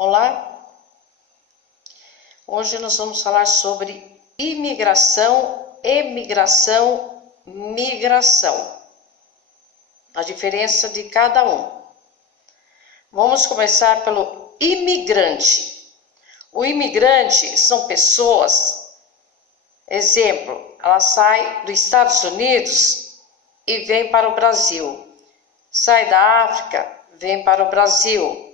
Olá, hoje nós vamos falar sobre imigração, emigração, migração, a diferença de cada um. Vamos começar pelo imigrante. O imigrante são pessoas, exemplo, ela sai dos Estados Unidos e vem para o Brasil, sai da África, vem para o Brasil,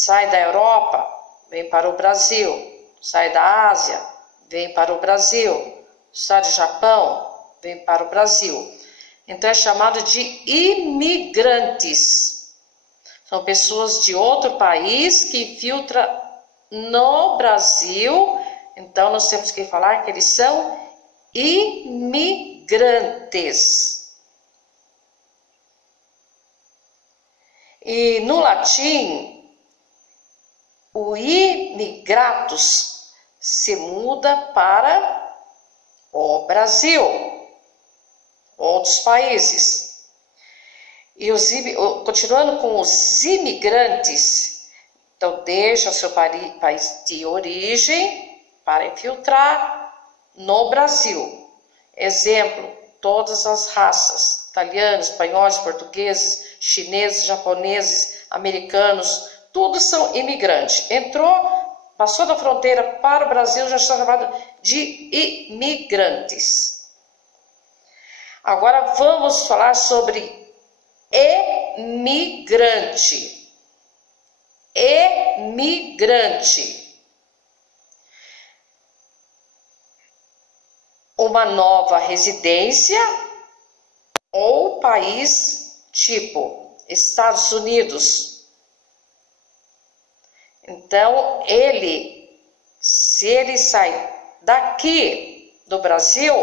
sai da Europa, vem para o Brasil, sai da Ásia, vem para o Brasil, sai do Japão, vem para o Brasil. Então é chamado de imigrantes. São pessoas de outro país que infiltram no Brasil. Então nós temos que falar que eles são imigrantes. E no latim, o imigratus se muda para o Brasil, outros países. E continuando com os imigrantes, então deixa o seu país de origem para infiltrar no Brasil. Exemplo, todas as raças, italianos, espanhóis, portugueses, chineses, japoneses, americanos, todos são imigrantes. Entrou, passou da fronteira para o Brasil, já está chamado de imigrantes. Agora vamos falar sobre emigrante. Emigrante. Uma nova residência ou país tipo Estados Unidos. Então, se ele sai daqui do Brasil,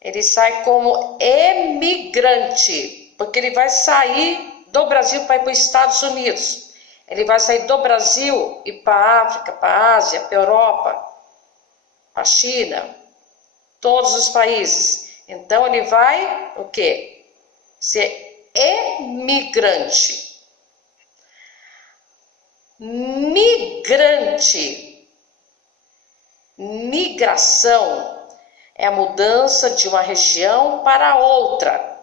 ele sai como emigrante, porque ele vai sair do Brasil para ir para os Estados Unidos. Ele vai sair do Brasil e para a África, para a Ásia, para a Europa, para a China, todos os países. Então, ele vai, o quê? Ser emigrante. Migrante. Migração é a mudança de uma região para outra.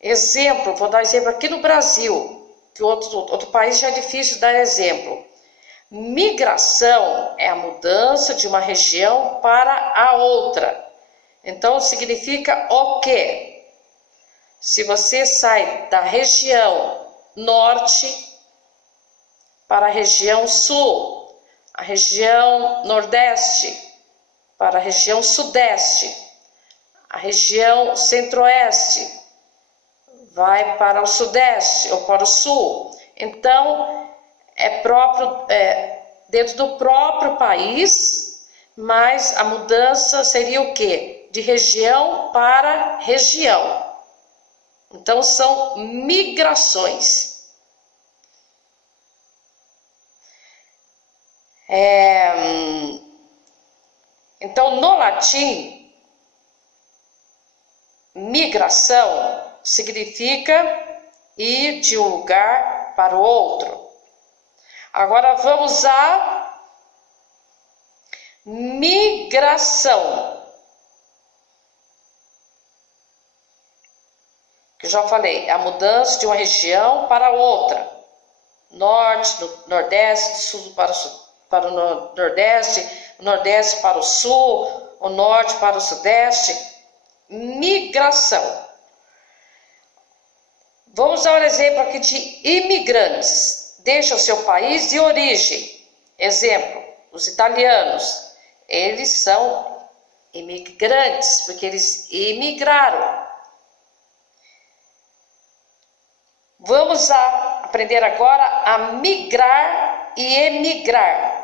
Exemplo, vou dar exemplo aqui no Brasil, que outro país já é difícil dar exemplo. Migração é a mudança de uma região para a outra. Então significa o quê? Se você sai da região norte para a região sul, a região nordeste, para a região sudeste, a região centro-oeste, vai para o sudeste ou para o sul. Então, é dentro do próprio país, mas a mudança seria o quê? De região para região. Então, são migrações. Então, no latim, migração significa ir de um lugar para o outro. Agora vamos à migração. Que eu já falei, é a mudança de uma região para outra. Norte, nordeste, sul para o nordeste, o nordeste para o sul, o norte para o sudeste. Migração. Vamos dar um exemplo aqui de imigrantes. Deixa o seu país de origem. Exemplo, os italianos. Eles são imigrantes, porque eles imigraram. Vamos aprender agora a migrar e emigrar.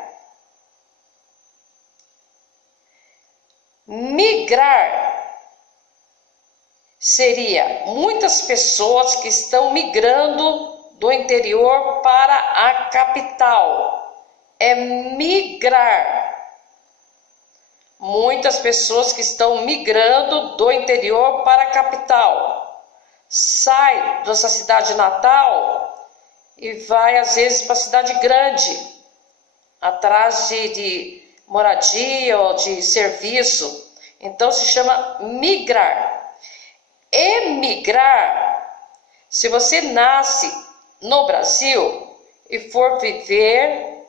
Migrar seria muitas pessoas que estão migrando do interior para a capital. É migrar. Muitas pessoas que estão migrando do interior para a capital. Sai da sua cidade natal e vai às vezes para cidade grande, atrás de moradia ou de serviço. Então se chama migrar. Emigrar, se você nasce no Brasil e for viver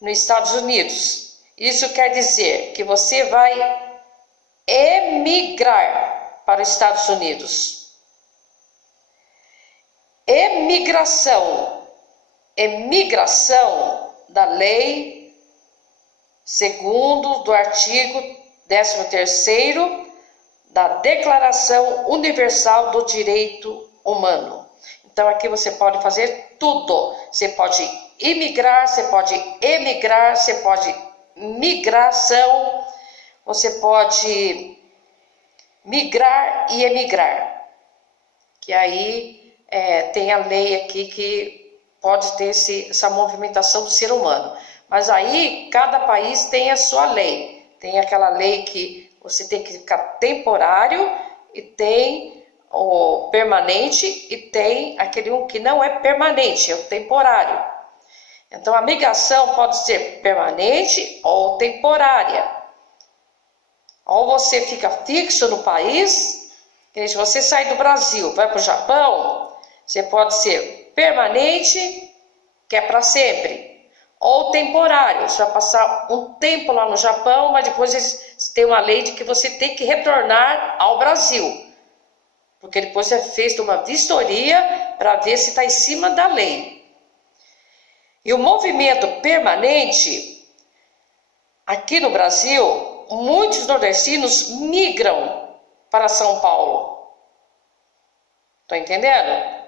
nos Estados Unidos, isso quer dizer que você vai emigrar para os Estados Unidos. Emigração da lei segundo do artigo 13º da Declaração Universal do Direito Humano. Então aqui você pode fazer tudo. Você pode imigrar, você pode emigrar, você pode migração, você pode migrar e emigrar. Que aí tem a lei aqui que pode ter essa movimentação do ser humano. Mas aí cada país tem a sua lei. Tem aquela lei que você tem que ficar temporário e tem o permanente e tem aquele um que não é permanente, é o temporário. Então a migração pode ser permanente ou temporária. Ou você fica fixo no país, se você sai do Brasil, vai para o Japão, você pode ser permanente, que é para sempre. Ou temporário, você vai passar um tempo lá no Japão, mas depois tem uma lei de que você tem que retornar ao Brasil. Porque depois é feita uma vistoria para ver se está em cima da lei. E o movimento permanente, aqui no Brasil, muitos nordestinos migram para São Paulo. Estão entendendo?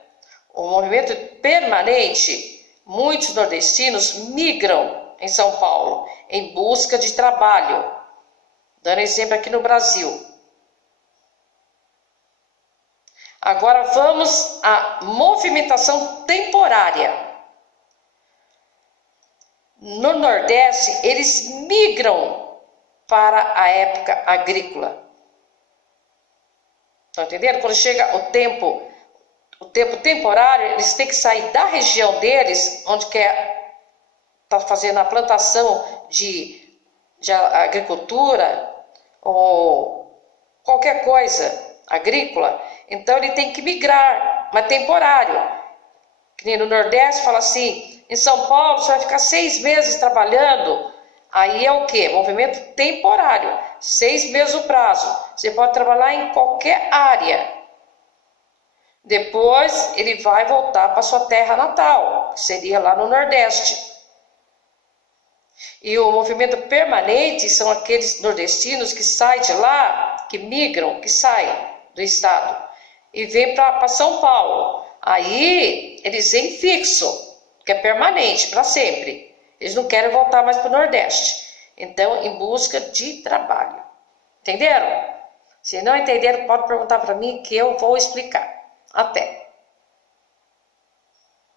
O movimento permanente, muitos nordestinos migram em São Paulo em busca de trabalho. Dando exemplo aqui no Brasil. Agora vamos à movimentação temporária. No Nordeste, eles migram para a época agrícola. Estão entendendo? Quando chega o tempo temporário, eles têm que sair da região deles, onde quer estar fazendo a plantação de agricultura ou qualquer coisa agrícola. Então ele tem que migrar, mas temporário. Que nem no Nordeste fala assim, em São Paulo você vai ficar 6 meses trabalhando. Aí é o quê? Movimento temporário. 6 meses o prazo. Você pode trabalhar em qualquer área. Depois ele vai voltar para sua terra natal, que seria lá no Nordeste. E o movimento permanente são aqueles nordestinos que saem de lá, que migram, que saem do estado e vêm para São Paulo. Aí eles vêm fixo, que é permanente, para sempre. Eles não querem voltar mais para o Nordeste. Então, em busca de trabalho. Entenderam? Se não entenderam, pode perguntar para mim que eu vou explicar. Até!